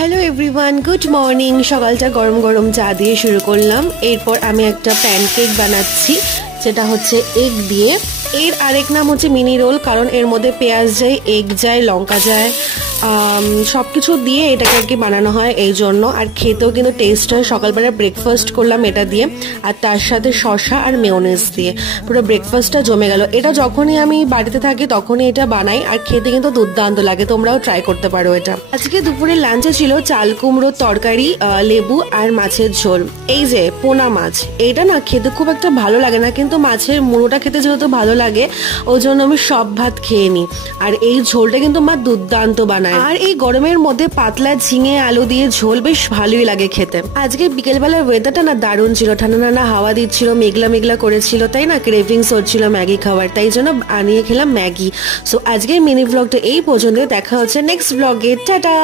Hello everyone, good morning. সকালটা গরম গরম চা দিয়ে শুরু করলাম। এরপর আমি একটা প্যানকেক বানাচ্ছি, যেটা হচ্ছে এগ দিয়ে। এর আরেক নাম হচ্ছে মিনি রোল, কারণ এর মধ্যে পেঁয়াজ যায়, এগ যায়, লঙ্কা যায়, সব কিছু দিয়ে এটাকে আর কি বানানো হয় এই জন্য। আর খেতেও কিন্তু টেস্ট হয়। সকালবেলা ব্রেকফাস্ট করলাম এটা দিয়ে, আর তার সাথে শসা আর মেয়োনেজ দিয়ে পুরো ব্রেকফাস্টটা জমে গেল। এটা যখনই আমি বাড়িতে থাকি তখনই এটা বানাই, আর খেতে কিন্তু দুর্দান্ত লাগে। তোমরাও ট্রাই করতে পারো এটা। আজকে দুপুরে লাঞ্চে ছিল চাল কুমড়োর তরকারি, লেবু আর মাছের ঝোল। এই যে পোনা মাছ, এইটা না খেতে খুব একটা ভালো লাগে না, কিন্তু মাছের মুড়োটা খেতে যেহেতু ভালো লাগে ওই জন্য আমি সব ভাত খেয়ে নিই। আর এই ঝোলটা কিন্তু মা দুর্দান্ত বানায়। আর এই গরমের মধ্যে পাতলা ঝিঙে আলু দিয়ে ঝোল বেশ ভালোই লাগে খেতে। আজকে বিকেলবেলার ওয়েদারটা না দারুণ ছিল, ঠান্ডা ঠান্ডা হাওয়া দিচ্ছিল, মেঘলা মেঘলা করেছিল, তাই না ক্রেভিংস হচ্ছিল ম্যাগি খাওয়ার, তাই জন্য আনিয়ে খেলাম ম্যাগি। সো আজকের মিনি ব্লগটা এই পর্যন্ত। দেখা হচ্ছে নেক্সট ব্লগে। টাটা।